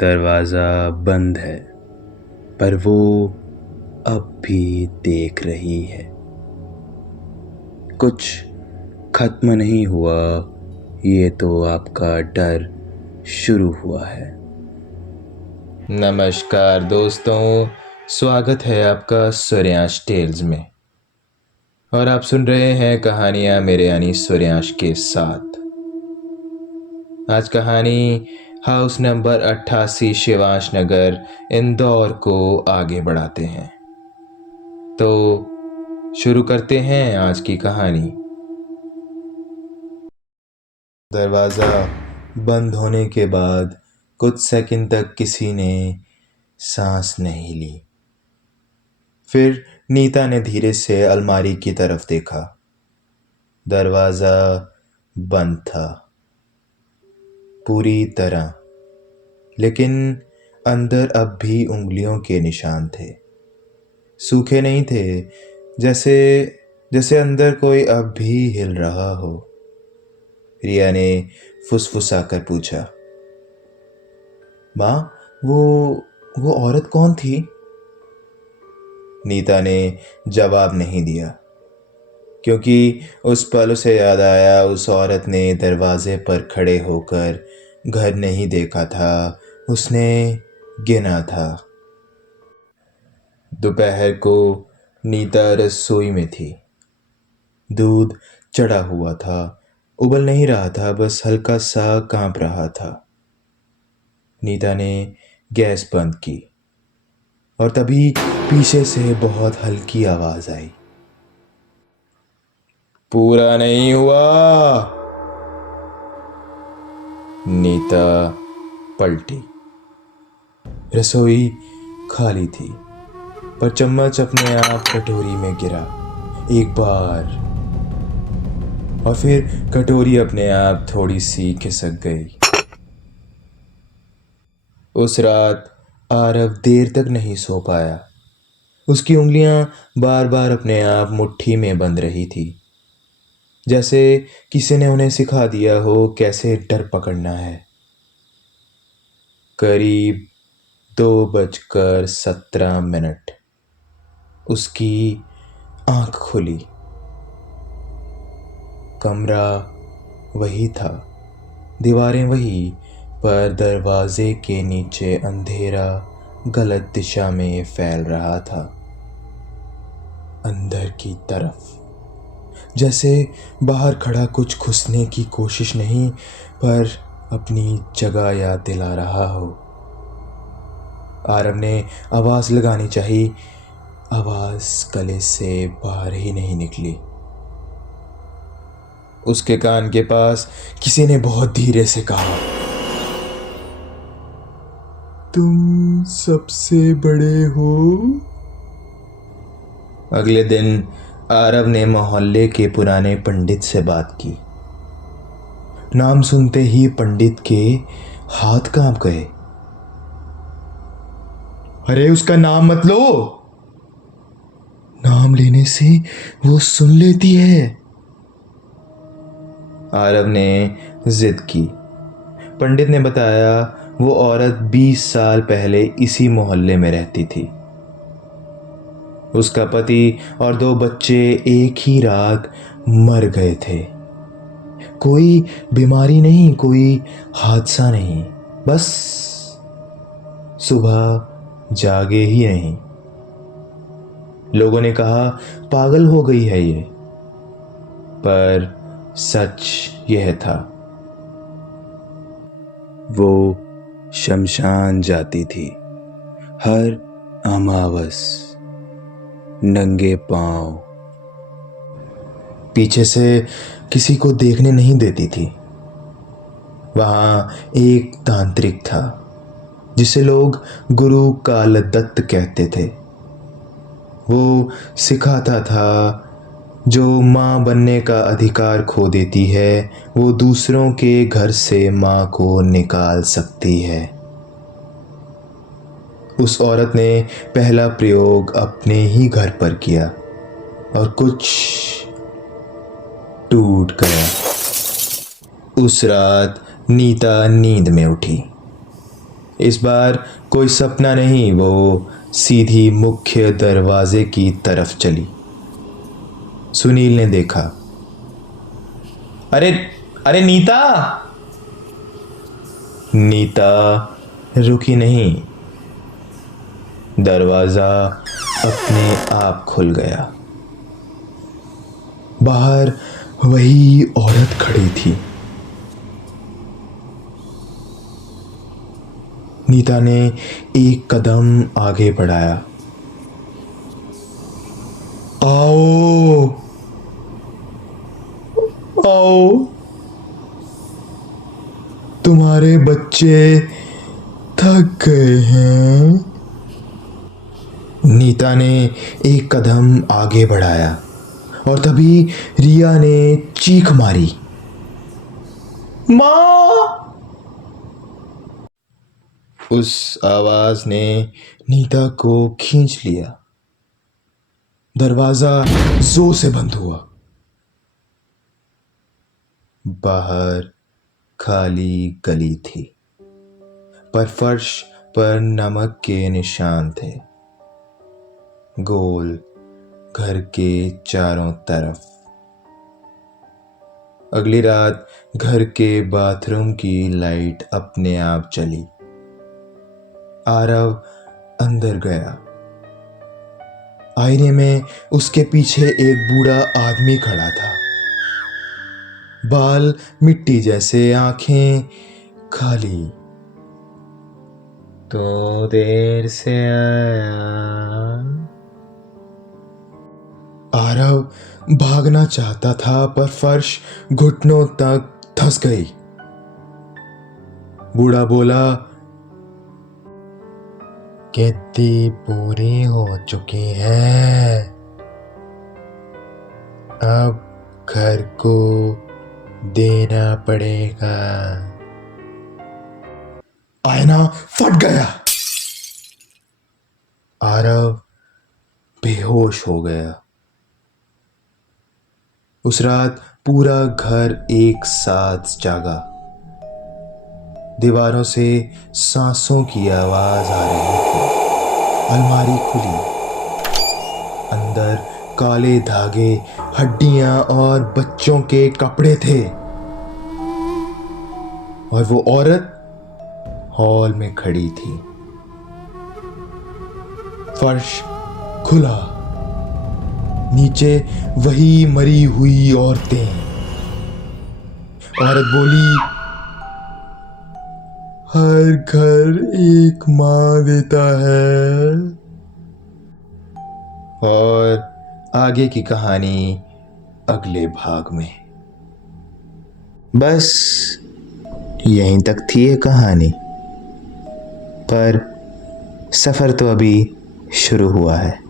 दरवाज़ा बंद है, पर वो अब भी देख रही है। कुछ खत्म नहीं हुआ, ये तो आपका डर शुरू हुआ है। नमस्कार दोस्तों, स्वागत है आपका सूर्यांश टेल्स में। और आप सुन रहे हैं कहानियाँ मेरे यानी सूर्यांश के साथ। आज कहानी हाउस नंबर 88 शिवांश नगर इंदौर को आगे बढ़ाते हैं। तो शुरू करते हैं आज की कहानी। दरवाज़ा बंद होने के बाद कुछ सेकंड तक किसी ने सांस नहीं ली। फिर नीता ने धीरे से अलमारी की तरफ देखा। दरवाज़ा बंद था पूरी तरह, लेकिन अंदर अब भी उंगलियों के निशान थे। सूखे नहीं थे, जैसे अंदर कोई अब भी हिल रहा हो। रिया ने फुसफुसाकर पूछा, माँ, वो औरत कौन थी? नीता ने जवाब नहीं दिया, क्योंकि उस पल उसे याद आया उस औरत ने दरवाजे पर खड़े होकर घर नहीं देखा था, उसने गिना था। दोपहर को नीता रसोई में थी। दूध चढ़ा हुआ था, उबल नहीं रहा था, बस हल्का सा कांप रहा था। नीता ने गैस बंद की और तभी पीछे से बहुत हल्की आवाज आई, पूरा नहीं हुआ। नीता पलटी। रसोई खाली थी, पर चम्मच अपने आप कटोरी में गिरा एक बार, और फिर कटोरी अपने आप थोड़ी सी खिसक गई। उस रात आरव देर तक नहीं सो पाया। उसकी उंगलियां बार बार अपने आप मुट्ठी में बंध रही थी, जैसे किसी ने उन्हें सिखा दिया हो कैसे डर पकड़ना है। करीब 2:17 उसकी आंख खुली। कमरा वही था, दीवारें वही, पर दरवाजे के नीचे अंधेरा गलत दिशा में फैल रहा था, अंदर की तरफ। जैसे बाहर खड़ा कुछ घुसने की कोशिश नहीं, पर अपनी जगह याद दिला रहा हो। आरव ने आवाज लगानी चाहिए, आवाज गले से बाहर ही नहीं निकली। उसके कान के पास किसी ने बहुत धीरे से कहा, तुम सबसे बड़े हो। अगले दिन आरव ने मोहल्ले के पुराने पंडित से बात की। नाम सुनते ही पंडित के हाथ कांप गए। अरे उसका नाम मत लो, नाम लेने से वो सुन लेती है। आरव ने जिद की। पंडित ने बताया वो औरत 20 साल पहले इसी मोहल्ले में रहती थी। उसका पति और 2 बच्चे एक ही रात मर गए थे। कोई बीमारी नहीं, कोई हादसा नहीं, बस सुबह जागे ही नहीं। लोगों ने कहा पागल हो गई है ये, पर सच यह था। वो शमशान जाती थी हर अमावस, नंगे पांव, पीछे से किसी को देखने नहीं देती थी। वहां एक तांत्रिक था जिसे लोग गुरु कालदत्त कहते थे। वो सिखाता था जो माँ बनने का अधिकार खो देती है, वो दूसरों के घर से माँ को निकाल सकती है। उस औरत ने पहला प्रयोग अपने ही घर पर किया और कुछ टूट गया। उस रात नीता नींद में उठी। इस बार कोई सपना नहीं, वो सीधी मुख्य दरवाजे की तरफ चली। सुनील ने देखा। अरे अरे नीता! नीता रुकी नहीं। दरवाजा अपने आप खुल गया। बाहर वही औरत खड़ी थी। नीता ने एक कदम आगे बढ़ाया। आओ आओ, तुम्हारे बच्चे थक गए हैं। नीता ने एक कदम आगे बढ़ाया और तभी रिया ने चीख मारी, माँ! उस आवाज ने नीता को खींच लिया। दरवाजा जोर से बंद हुआ। बाहर खाली गली थी, पर फर्श पर नमक के निशान थे, गोल घर के चारों तरफ। अगली रात घर के बाथरूम की लाइट अपने आप चली। आरव अंदर गया। आईने में उसके पीछे एक बूढ़ा आदमी खड़ा था। बाल मिट्टी जैसे, आंखें खाली। तो देर से आया। आरव भागना चाहता था, पर फर्श घुटनों तक धंस गई। बूढ़ा बोला, खेती पूरी हो चुकी है, अब घर को देना पड़ेगा। आईना फट गया। आरव बेहोश हो गया। उस रात पूरा घर एक साथ जागा। दीवारों से सांसों की आवाज आ रही थी। अलमारी खुली। अंदर काले धागे, हड्डियां और बच्चों के कपड़े थे। और वो औरत हॉल में खड़ी थी। फर्श खुला। नीचे वही मरी हुई औरतें। औरत बोली, हर घर एक माँ देता है। और आगे की कहानी अगले भाग में। बस यहीं तक थी ये कहानी, पर सफर तो अभी शुरू हुआ है।